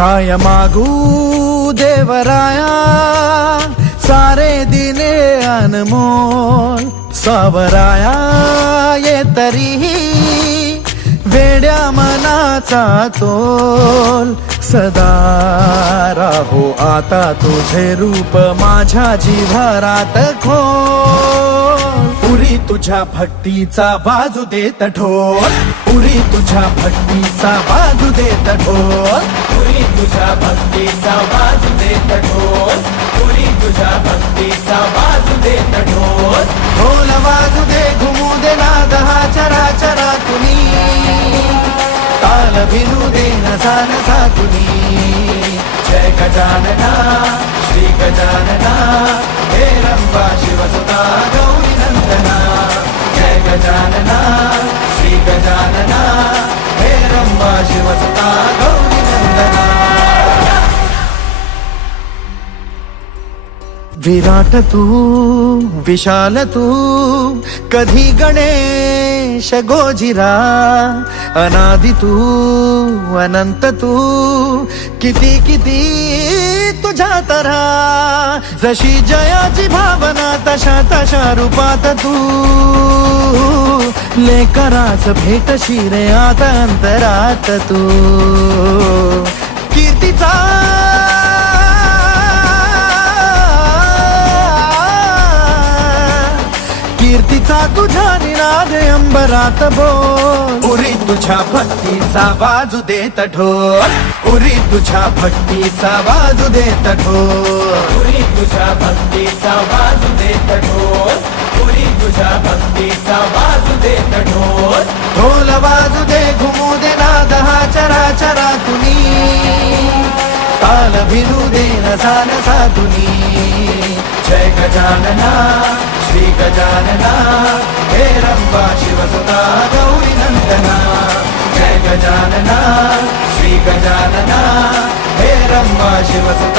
काय मागू देवराया सारे दिने अनमोल सावराया ये तरीही वेड्या मनाचा तोल सदा राहो आता तुझे रूप माझ्या जिव्हारात खोल पुरी तुझ्या भक्तीचा बाजू देत ढोल पुरी तुझ्या भक्तीचा बाजू देत ढोल पुरी तुझ्या भक्तीचा बाजू देत ढोल पुरी तुझ्या भक्तीचा बाजू देत ढोल ढोल वाजू दे घुमू दे नाद हा चराचरा तुम्ही ताल भिनू दे नसा तुम्ही जय गजानना श्री गजानना हे रंबा शिवसुता गौरी नंदना जय गजानना श्री गजानना हे रंबा शिवसुता गौरी नंदना विराट तू विशाल तू कधी गणेश गोजिरा अनादि तू अनंत तू किती किती तुझ्या तरा जशी जयाची भावना तशा तशा रूपात तू लेकराच भेट शिरे आता अंतरात तू कीर्तीचा कीर्तीचा तुझा निनाद अंबरात बोल पुरी तुझ्या भक्तीचा बाजू देत ढोल पुरी तुझ्या भक्तीचा बाजू देत ढोल पुरी तुझ्या भक्तीचा बाजू देत ढोल पुरी तुझ्या भक्तीचा बाजू देत ढोल ढोल वाजू दे घुमू दे नाद हा चराचरा तुम्ही ताल भिनू दे नसा तुम्ही जय गजानना श्री गजानना हे रंबा शिवसुता गौरी नंदना जय गजानना श्री गजानना हे रंबा शिवसुता